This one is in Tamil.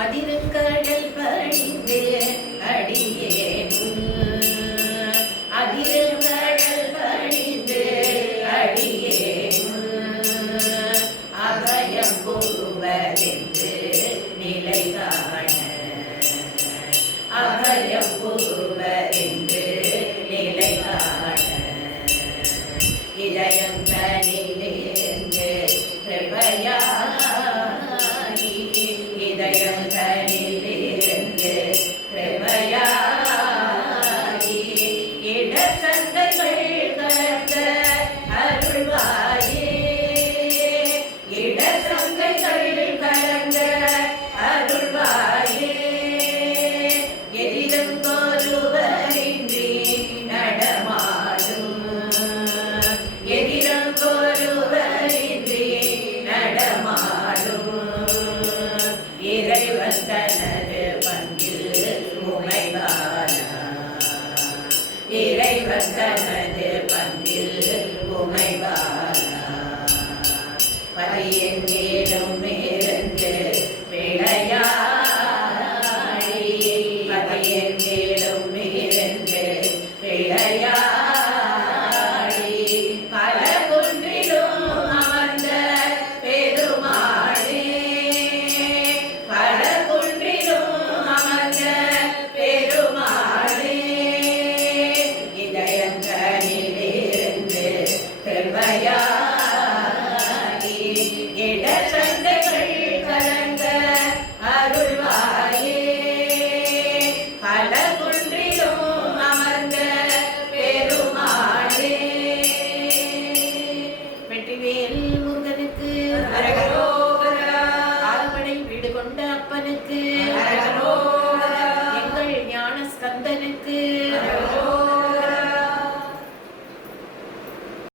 அதிருங்கடல் பணிந்து அடியேனும் அதிருங்கடல் பணிந்து அடியேனும் அபயம் புகுவதென்று நிலை காண அபயம் புகுவதென்று நிலை காண இதயங்களிலிருந்து கிருபையாகி இதயங்களிலிருந்து கிருபையாகி இடசந்தைகள் கலந்த அருள்வாயே இடசந்தைகள் கலந்த அருள்வாயே எதிலும் ஒருவரின்றி நடமாடும் எதிலும் ஒருவரின்றி நடமாடும் இறைவன் தனது பங்கில் உமைவானா இறைவன் தனது பங்கில் உமைவானா பதியெங்கேடும் இருந்து பிழையாடி பதியெங்கேடும் இருந்து பிழையாடி பல குன்றிலும் அமர்ந்த பெருமாளே பல குன்றிலும் அமர்ந்த பெருமாளே இதயங்களிலிருந்து கிருபையாகி இடசந்தைகள் கலந்த அருள்வாயே பல குன்றிலும் அமர்ந்த பெருமாளே வெற்றிவேல் முருகனுக்கு ஆறுபடை வீடு கொண்ட அப்பனுக்கு எங்கள் ஞான ஸ்கந்தனுக்கு